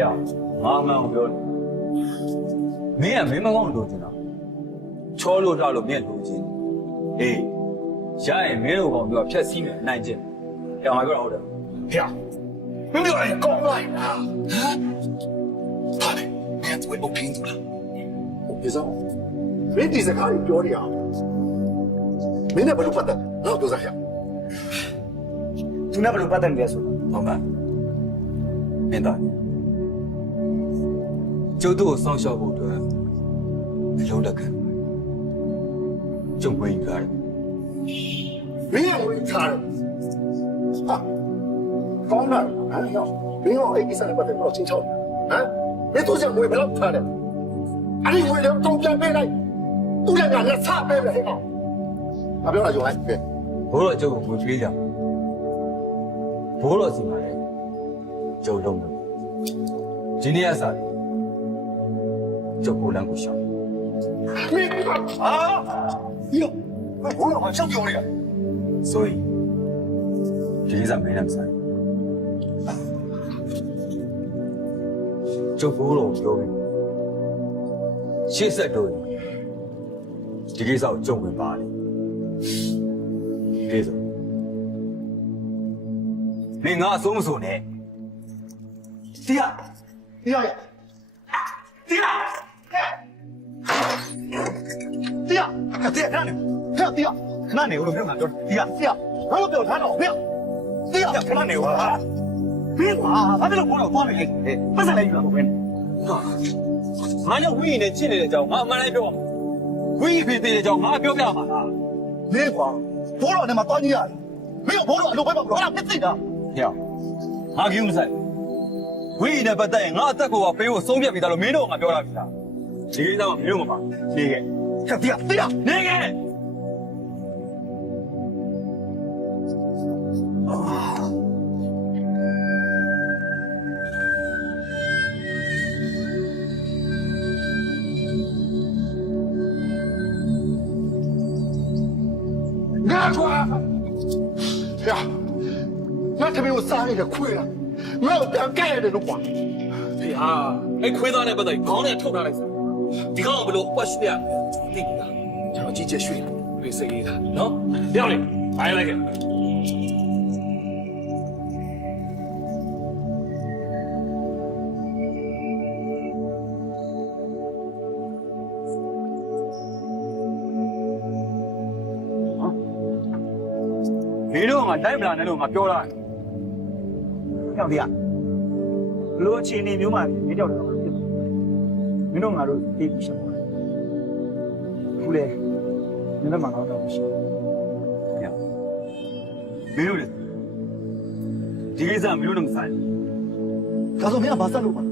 ဖေငါမှန်ကိုပြောတယ်မင်းကမင်းမကောင်းလို့ကျင်တာချောလို့ထားလို့မင်းလိုချင်အေးရရင်မင်းတို့ကောင်ပြောဖြက်စီးမယ်အနိုင်ကျင့်တယ်ငါပြောတာဟုတ်တယ်ဖေမင်းတို့လည်းကောင်းလိုက်လားဟမ်ဟာလေမင်းတို့ဘယ်拼တူလားဟိုပြေစားမင်းဒီစကားကိုပြောနေအောင်မင်းနဲ့ဘယ်လိုပတ်သက်လဲငါ့ကိုပြောစားရသူနဲ့ဘယ်လိုပတ်သက်နေလဲဆိုဟုတ်ကဲ့မင်းသား ကျုပ်တို့ကိုစောင့်ရှောက်ဖို့အတွက်အလုံးလက်ခံကျုပ်ဝင်ကြတယ်မင်းကဝင်ချတယ်ဟာကောင်းလားဟမ်ရောမင်းကအဲ့ဒီစားပတ်သက်တော့ချင်းချောက်ဟမ်မင်းတို့ကငွေဘယ်လောက်ထားလဲအဲ့ဒီငွေတော့တုံပြန်ပေးလိုက်သူလည်းကလက်ချပေးမယ်ဟဲ့ကောင်ငါပြောတာကြောင့်ဟဲ့ဘိုးတော်ကျုပ်ကိုငွေပြေးကြဘိုးတော်စီမှာလေကျုပ်လုံးလို့ဒီနေ့ကစား ကျုပ်ကိုလမ်းကိုရှောက်မင်းကအာယောဘိုးတော်ကရှောက်ပြောနေတာ所以ဒီကိစ္စမင်းနဲ့မဆိုင်ကျုပ်ဘိုးတော်ပြောတယ်ရှေ့ဆက်တော့ဒီကိစ္စကိုကြုံဝင်ပါလေပြေစို့မင်းငါအဆုံးမဆိုနဲ့တရားတရားရတရား တရားကတဲ့ထားနေဟဲ့တရားခဏနေဦးလို့ပြောမှာပြောတရားတရားဘာလို့ပြောထားတော့ဟဲ့တရားခဏနေဦးဟာမင်းကဘာဖြစ်လို့ဘောတော့သွားနေလဲပတ်စံလိုက်ယူတာကိုပဲဟာငါနဲ့ဝိရင်နဲ့ချစ်နေတဲ့အကြောင်းငါအမှန်တိုင်းပြောဝိရင်ဖေးသေးတဲ့အကြောင်းငါပြောပြမှာလားမင်းကွာဘိုးတော်နဲ့မှတောင်းကြီးရတယ်မင်းကဘိုးတော်အလုပ်ပဲမပြောအဲ့ဒါပြစ်သိတာဟဲ့ငါကြီးမဆိုင်ဝိရင်နဲ့ပတ်သက်ရင်ငါအသက်ကိုပေးဖို့ဆုံးဖြတ်ပြီးသားလို့မင်းတို့ကငါပြောတာပြီလားဒီကိစ္စကမင်းတို့မပါနေခဲ့ ဟဲ့တရားတရားနေခဲ့ငါကွာဟဲ့ငါတမီးကိုစားရတဲ့ခွေးလားငါ့ကိုပြန်ကဲ့ရတယ်လို့ကွာဖေဟာအဲ့ခွေးသားနဲ့ပတ်သက်ပြီးခေါင်းနဲ့ထုတ်ထားလိုက်စမ်းဒီကောင်ကဘယ်လိုအပွက်ရွှေ့ရ သိပြီလားကျွန်တော်ကြီးကျက်ရွှေ့ပြေးစိတ်ရေးတာနော်ပြောင်းလေဘာလဲကဲမင်းတို့ကငါတိုက်မလာနဲ့လို့ငါပြောတာကြောက်တရားလိုအခြေအနေမျိုးမှာမင်းကြောက်တယ်ဖြစ်မင်းတို့ငါတို့သိပြီးရှင်းပါ ခုလေမင်းတို့မှငါတို့မရှိမင်းတို့လေဒီကိစ္စမင်းတို့နဲ့မဆိုင်ဒါဆိုမင်းကဘာဆက်လို့ပါ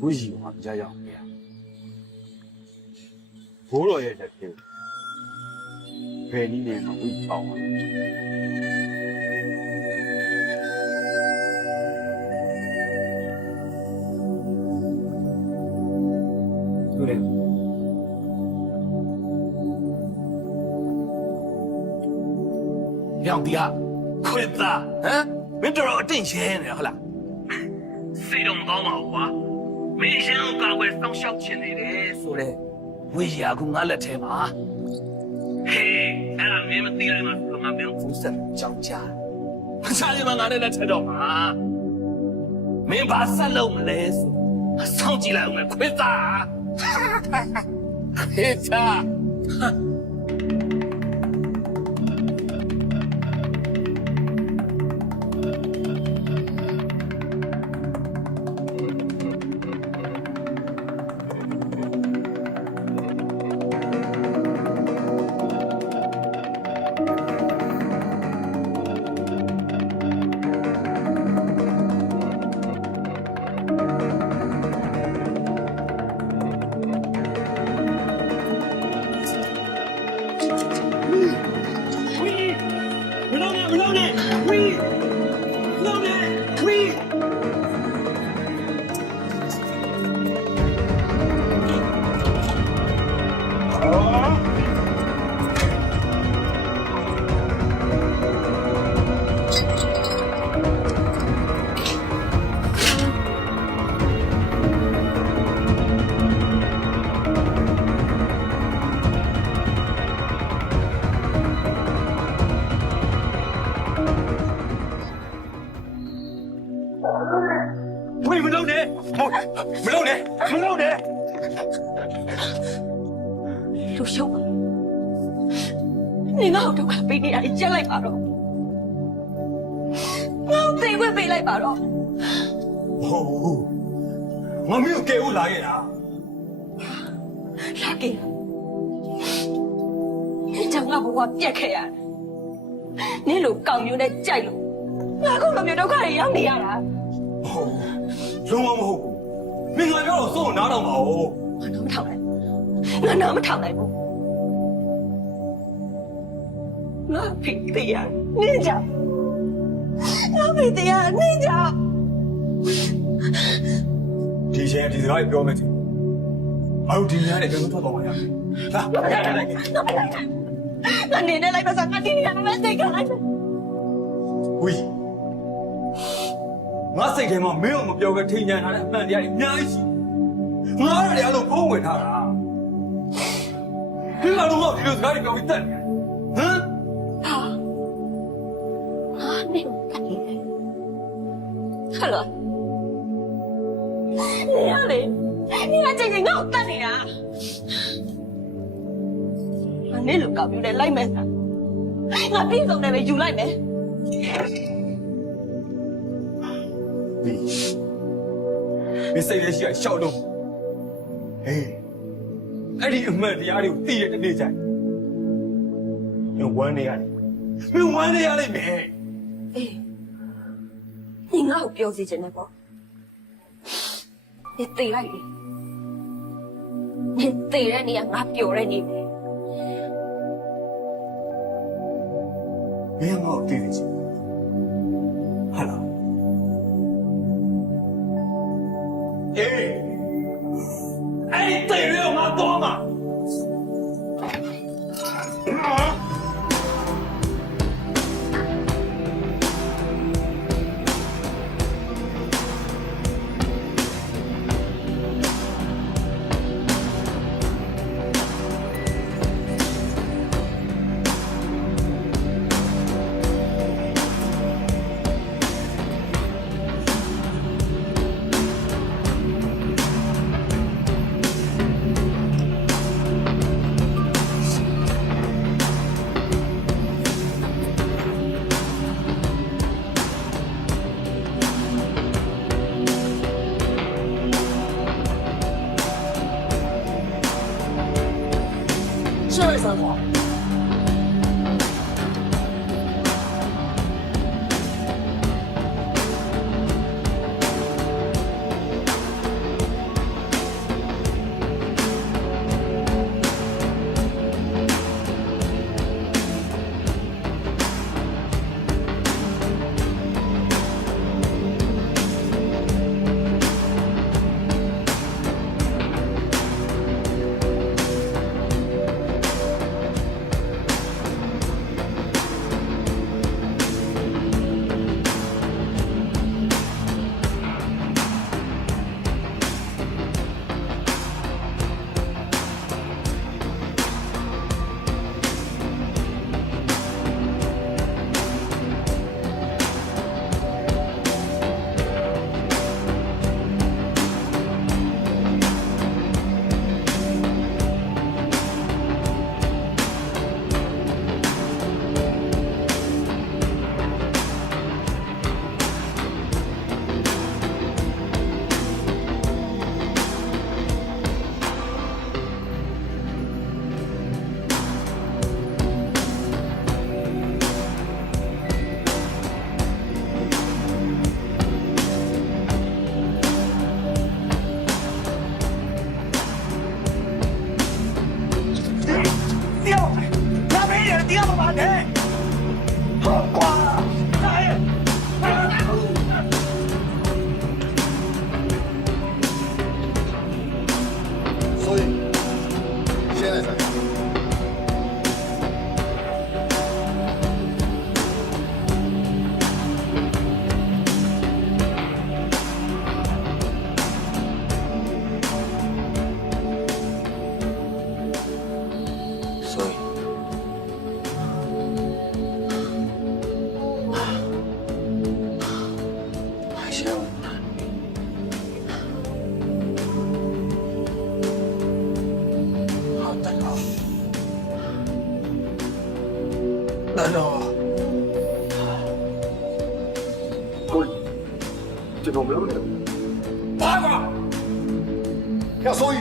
ဘူးကြီးကငါကြားရအောင်ဖေဘိုးတော်ရဲ့တက်ပြေဘယ်နည်းနဲ့မှဝိပေါင်းမှာ ပြောင်းတရားခွေးသားဟမ်မင်းတော်တော်အတင့်ရဲနေဟုတ်လားစိတ်တော့မကောင်းပါဘူးကွာမင်းရှင်ကိုကာကွယ်စောင့်ရှောက်ခြင်းနေတယ်ဆိုတော့ဝေးရာကငါလက်ထဲမှာဟေးအဲ့ဒါမင်းမသိလိုက်မှငါမင်းဖုန်းဆက်ကြောင်းကြမချရမငါနဲ့လက်ထတော့မှာမင်းဘာဆက်လုပ်မလဲဆိုစောင့်ကြည့်လိုက်အောင်ခွေးသားခွေးသား ဟိုးငါမင်းကိုကဲဦးလာခဲ့တာလာခဲ့နင်ကြောင့်ငါဘဝပြက်ခဲ့ရတယ်နင်လိုကောင်းမျိုးနဲ့ကြိုက်လို့ငါခုလိုမျိုးဒုက္ခတွေရောက်နေရတာဟိုးလုံးဝမဟုတ်ဘူးမင်းငါပြောတော့စိုးနားတော့မအောင်ငါနားမထောင်နိုင်ဘူးငါနားမထောင်နိုင်ဘူးငါဖိတရားနင်ကြောင့်ငါဖိတရားနင်ကြောင့် ဒီချိန်ဒီစကားပြောမယ်ချင်ငါတို့ဒီညနေပြန်ထွက်သွားမှာရလာရရလိုက်ငါနေနေလိုက်ပါစငါဒီနေရာမှာသိကြလိုက်ဝီငါစိတ်ထဲမှာမင်းကိုမပြောဘဲထိန်ချန်ထားတဲ့အမှန်တရားတွေအများကြီးရှိငါရတယ်အဲ့လိုဖုံးဝင်ထားတာဒီကတော့ငါဒီလိုစကားတွေပြောပြီးတက်နေဟမ် ရချိန်ချိန်ငါ့ကိုတတ်နေတာငါနေလို့ကောက်ပြူနဲ့လိုက်မယ်စားငါပြည်စုံတယ်ပဲယူလိုက်မယ်ဝီမင်းစိတ်ထဲရှိရရှောက်လို့ဟေးအဲ့ဒီအမှန်တရားတွေကိုသိတဲ့နေ့ကျရင်မင်းဝမ်းနေရတယ်မင်းဝမ်းနေရလိမ့်မယ်အေး你ငါ့ကိုပြောစီခြင်းနဲ့ပေါ့你သိလိုက် လေ你သိတဲ့နေရာငါပျော်တဲ့နေပဲ မင်းငါ့ကိုသိနေချင် 生。 那了，我这种没有没有，八个，要所以，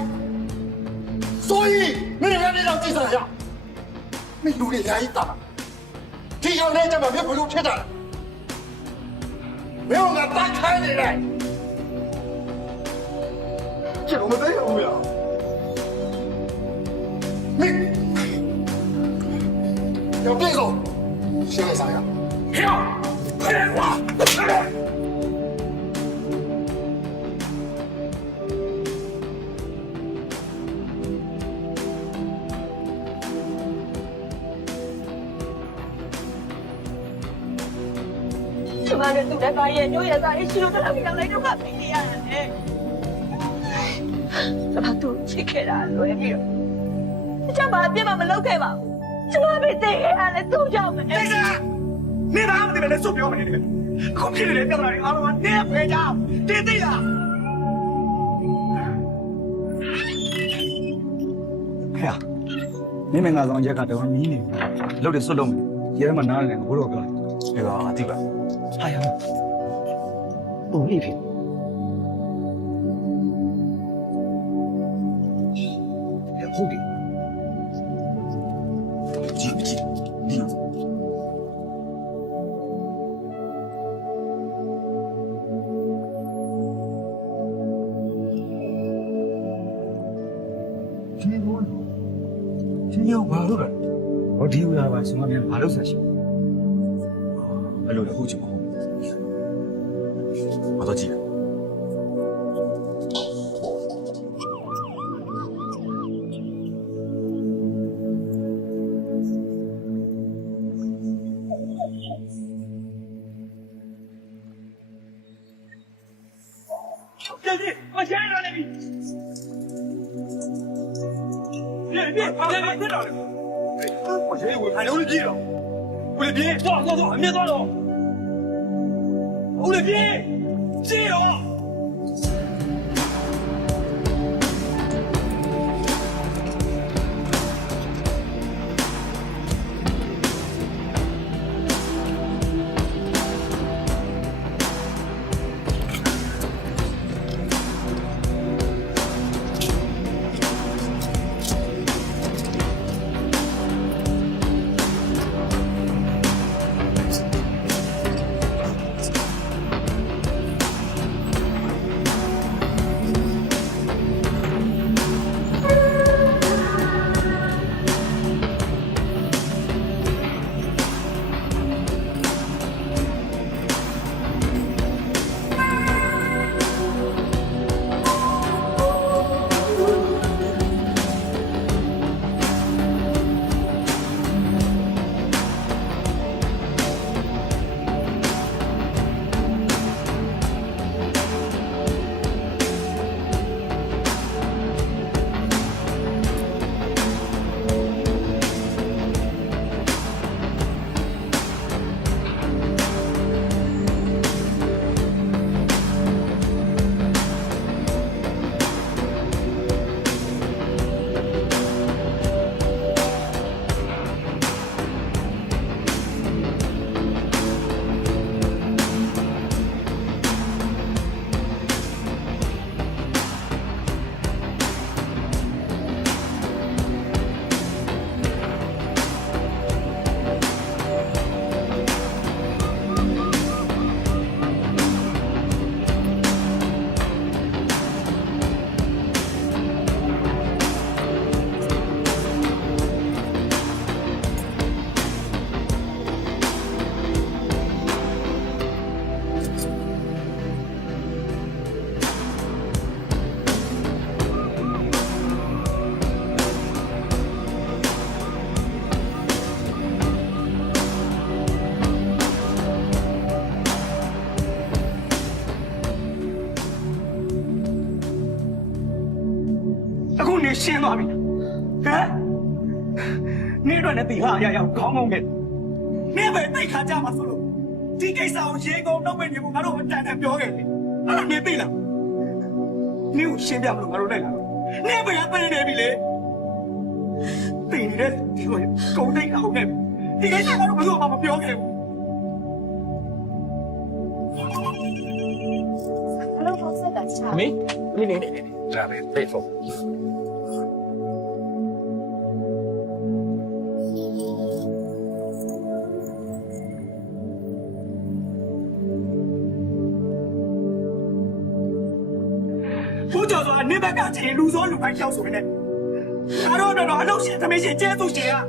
所以你让你让计算一下，没努力压抑大，这样来这么别不用车站，没有俺打开的嘞，这种没得有没有？你要变手， 现在啥样？跳，骗我！ကျမတို့သူတကားရဲ့ညို့ရစားရဲ့ရှိလို့တော့ပြောင်းလိုက်တော့မှပြင်နေရတယ်ကျမတို့ချစ်ခဲ့တာလွယ်ပြီးတော့ကျမအပြစ်မှမလုပ်ခဲ့ပါဘူး ကျမပဲသိခဲ့ရတယ်သူ့ကြောင့်ပဲတိတ်စားနေသားမသိပဲလဲစွတ်ပြောမယ်နေခုဖြစ်နေတဲ့ပြဿနာတွေအားလုံးကနေဖေးကြတင်းသိလားဟဲ့မင်းမင်္ဂလာဆောင်ရက်ကတော့မီးနေလောက်တယ်စွတ်လုံးမယ်ရဲထဲမှာနားနေတယ်ဘိုးတော်ပြောတယ်ဒီကအတိပါဟာရဘုံလေးဖြစ် ဘာတော့ကြည့် နေတော့လည်းတီဟာအရာရောက်ခေါင်းကောင်းခဲ့နေပဲတိတ်ခါကြမှာဆိုလို့ဒီကိစ္စကိုရေကုန်တော့မဲ့နေဖို့ငါတို့အတန်တန်ပြောခဲ့တယ်နေသိလားနင်းကိုရှင်းပြမလို့ငါတို့လိုက်လာနင်းဘယ်ကတည်နေပြီလေတည်နေတဲ့ဒီလိုကုန်းတိတ်အောင်နဲ့ဒီကိစ္စကတော့ဘယ်လိုမှမပြောခဲ့ဘူးဘလို့ပုံစံကချာအမေနေနေနေဒါပဲတိတ်ဖို့ ဆိုတာနင်းဘက်ကချင်းလူစောလူပိုက်ချောက်ဆိုနေတယ်ငါတို့တော့အလုပ်ရှင်သမီးရှင်ကျဲသူရှင်อ่ะ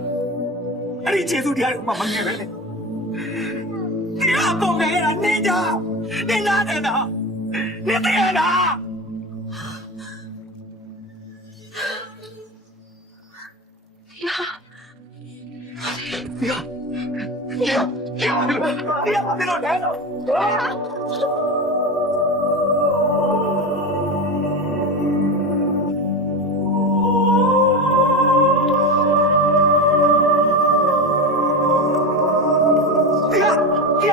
အဲ့ဒီကျေးဇူးတရားတွေကမှမငယ်ပဲလေဒီကပုံနေရနေကြနေနာတယ်နော်နေတယ်နော် 你要把那种人都。你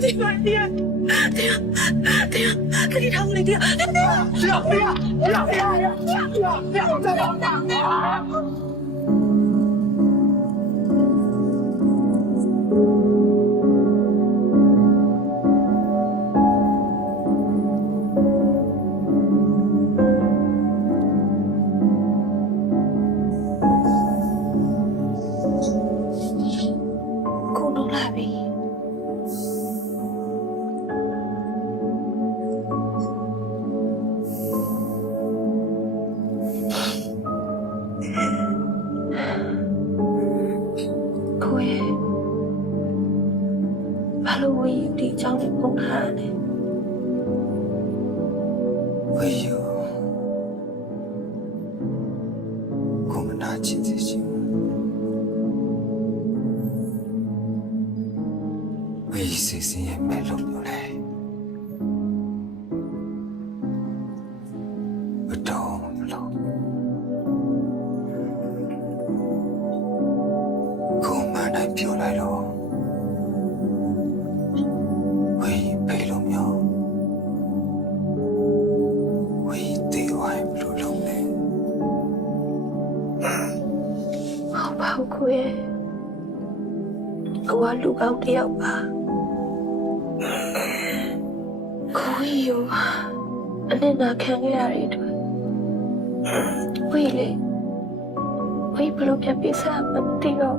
爹呀！爹呀！爹呀！爹呀！快点汤来爹呀！爹呀！爹呀！爹呀！爹呀！爹呀！爹呀！爹呀！ ကိုမနာချစ်စေချင်ဝေယူစေစင် ယောက်ပါကိုကြီးရောအနစ်နာခံခဲ့ရတဲ့အတွက်ဝေးလေဝေးဘလို့ပြပြစားမသိတော့